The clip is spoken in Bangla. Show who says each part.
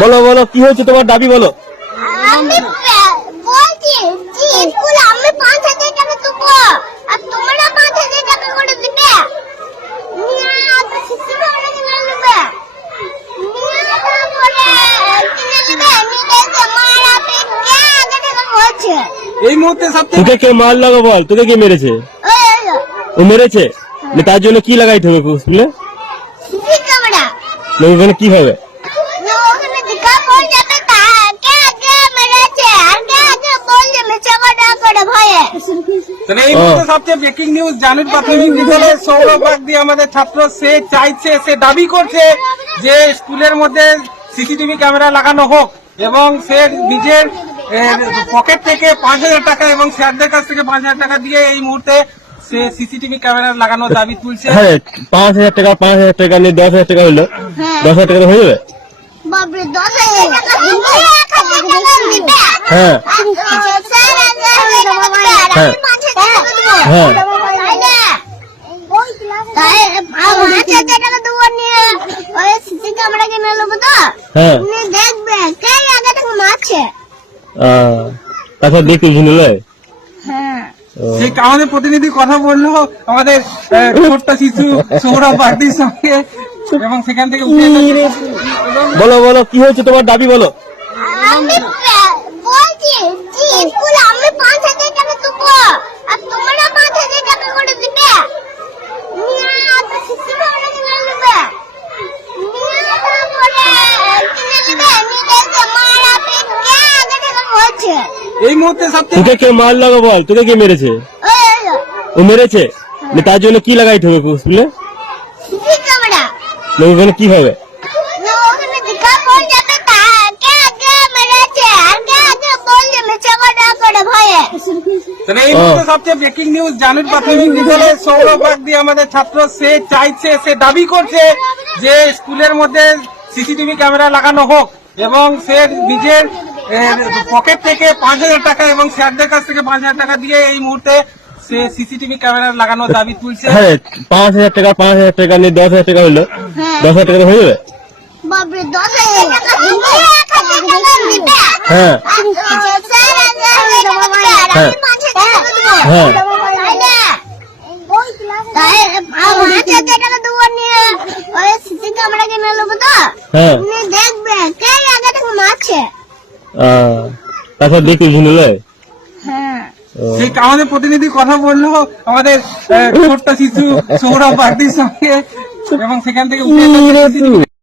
Speaker 1: বলো বলো কি হয়েছে তোমার দাবি বলো।
Speaker 2: আমি বলছি যে স্কুল আমি পাঁচ হাজার টাকা দেবো আর তোমরা পাঁচ হাজার টাকা করে দিবে? না শিশু ভাড়া কিনে নেবে তারপরে কিনে নেবে নিলে তোমার আপনি কে আগে থেকে বলছে?
Speaker 3: এই মুহূর্তে সবচেয়ে
Speaker 1: তোকে কে মার লাগো বল? তোকে কে মেরেছে? ও মেরেছে? তার জন্য কি লাগাইতে হবে স্কুলে ওখানে কি হবে?
Speaker 3: এই মুহূর্তে সবচেয়ে ব্রেকিং নিউজ জানুর প্রাথমিক বিদ্যালয়ের সৌরভ বাগদি আমাদের ছাত্র সে চাইছে সে দাবি করছে যে স্কুলের মধ্যে সিসিটিভি ক্যামেরা লাগানো হোক এবং সে নিজের পকেট থেকে পাঁচ হাজার টাকা এবং স্যারদের কাছ থেকে পাঁচ হাজার টাকা দিয়ে এই মুহূর্তে সে সিসিটিভি ক্যামেরা লাগানোর দাবি তুলছে।
Speaker 1: হ্যাঁ পাঁচ হাজার টাকা পাঁচ হাজার টাকা নিয়ে দশ হাজার টাকা হলো। দশ হাজার টাকা হয়ে যাবে?
Speaker 2: দশ হাজার টাকা
Speaker 1: হ্যাঁ
Speaker 2: আর
Speaker 1: হ্যাঁ। হ্যাঁ। হ্যাঁ। শুনলে
Speaker 2: হ্যাঁ।
Speaker 3: আমাদের প্রতিনিধি কথা বলল আমাদের ছোট্ট শিশু সৌরভ বাগদির সঙ্গে এবং সেখান থেকে
Speaker 1: বলো বলো কি হয়েছে তোমার দাবি বলো।
Speaker 2: আমি বলছি স্কুল আমি পাঁচ হাজার টাকা দেবো আর তোমরা পাঁচ হাজার টাকা করে দিবে না শিশু ভাড়া কিনে নেবে নিয়ে তারপরে কিনে নেবে নিলে তোমার আপনি কে আগে থেকে বলছে
Speaker 3: এই মুহূর্তে সবচেয়ে
Speaker 1: তোকে কে মার লাগো বল? তোকে কে মেরেছে? ও মেরেছে? তার জন্য কি লাগাইতে হবে স্কুলে ওখানে কি হবে?
Speaker 3: সবচেয়ে ব্রেকিং নিউজ জানুর প্রাথমিক বিদ্যালয়ের সৌরভ বাগদি আমাদের ছাত্র সে চাইছে সে দাবি করছে যে স্কুলের মধ্যে সিসিটিভি ক্যামেরা লাগানো হোক এবং সে নিজের পকেট থেকে পাঁচ হাজার টাকা এবং স্যারদের কাছ থেকে পাঁচ হাজার টাকা দিয়ে এই মুহূর্তে সে সিসিটিভি ক্যামেরা লাগানোর দাবি তুলছে।
Speaker 1: হ্যাঁ পাঁচ হাজার টাকা পাঁচ হাজার টাকা নিয়ে দশ হাজার টাকা হলো দশ হাজার টাকা হয়ে যাবে?
Speaker 2: দশ হাজার টাকা
Speaker 1: হ্যাঁ হ্যাঁ। হ্যাঁ। হ্যাঁ।
Speaker 2: দেখবে কে আগে থেকে মারছে?
Speaker 1: আহ, তাছাড়া দেখতে শুনলে
Speaker 2: হ্যাঁ।
Speaker 3: সেই আমাদের প্রতিনিধি কথা বলল আমাদের আহ, ছোট্ট শিশু সৌরভ বাগদির সঙ্গে এবং সেখান থেকে